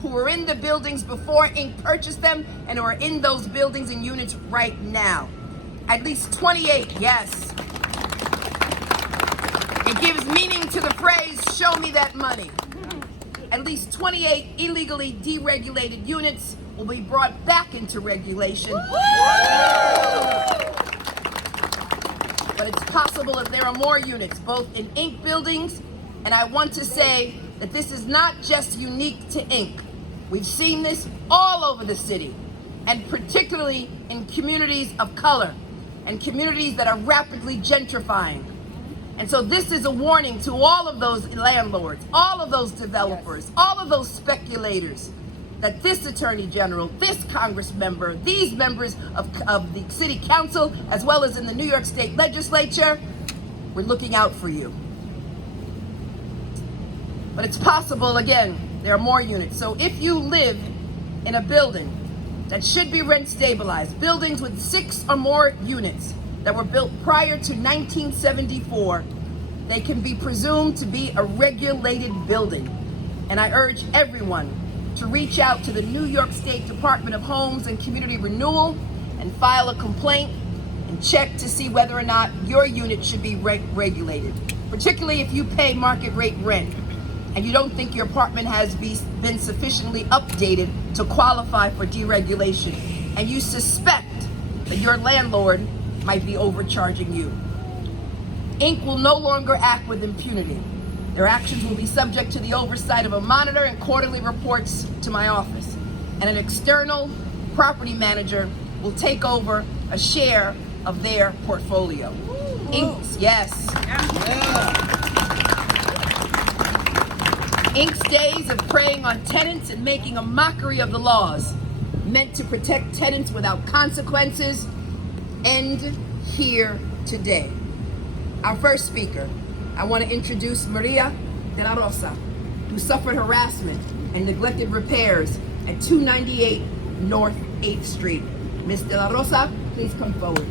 who were in the buildings before Ink purchased them and who are in those buildings and units right now. At least 28, yes. It gives meaning to the phrase, show me that money. At least 28 illegally deregulated units will be brought back into regulation. But it's possible that there are more units, both in Ink buildings, and I want to say that this is not just unique to Ink. We've seen this all over the city, and particularly in communities of color and communities that are rapidly gentrifying. And so this is a warning to all of those landlords, all of those developers, all of those speculators, that this Attorney General, this Congress member, these members of the City Council, as well as in the New York State Legislature, we're looking out for you. But it's possible, again, there are more units. So if you live in a building that should be rent stabilized, buildings with 6 or more units that were built prior to 1974, they can be presumed to be a regulated building. And I urge everyone to reach out to the New York State Department of Homes and Community Renewal and file a complaint and check to see whether or not your unit should be regulated, particularly if you pay market rate rent and you don't think your apartment has been sufficiently updated to qualify for deregulation, and you suspect that your landlord might be overcharging you. Ink will no longer act with impunity. Their actions will be subject to the oversight of a monitor and quarterly reports to my office. And an external property manager will take over a share of their portfolio. Ink's, yes. Ink's days of preying on tenants and making a mockery of the laws meant to protect tenants without consequences end here today. Our first speaker, I want to introduce Maria de la Rosa, who suffered harassment and neglected repairs at 298 North 8th Street. Ms. de la Rosa, please come forward.